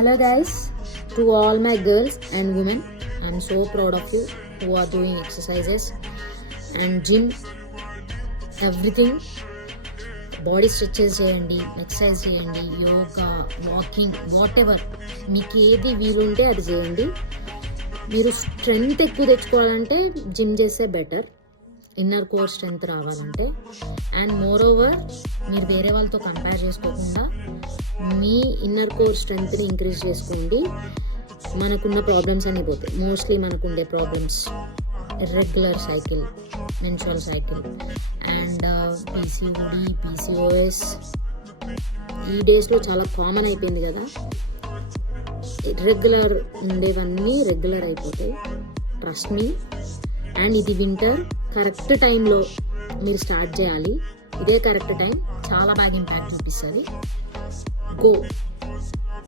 Hello guys, to all my girls and women, I'm so proud of you who are doing exercises and gym, everything. Body stretches చేయండి, exercise చేయండి, yoga, walking, what ever మీకు ఏది వీలుంటే అది చేయండి. మీరు strength ఎక్కువ తెచ్చుకోవాలంటే జిమ్ చేస్తే బెటర్, ఇన్నర్ కోర్ స్ట్రెంగ్త్ రావాలంటే. అండ్ మోర్ ఓవర్ మీరు వేరే వాళ్ళతో కంపేర్ చేసుకోకుండా మీ ఇన్నర్ కోర్ స్ట్రెంగ్త్ని ఇంక్రీజ్ చేసుకోండి. మనకున్న ప్రాబ్లమ్స్ అన్నీ పోతాయి. మోస్ట్లీ మనకుండే problems irregular cycle, menstrual cycle and PCOD, PCOS ఈ డేస్లో చాలా కామన్ అయిపోయింది కదా. ఇర్రెగ్యులర్ ఉండేవన్నీ రెగ్యులర్ అయిపోతాయి, ట్రస్ట్ మీ. అండ్ ఇది వింటర్, కరెక్ట్ టైంలో మీరు స్టార్ట్ చేయాలి. ఇదే కరెక్ట్ టైం, చాలా బాగా ఇంపాక్ట్ చూపిస్తుంది. గో.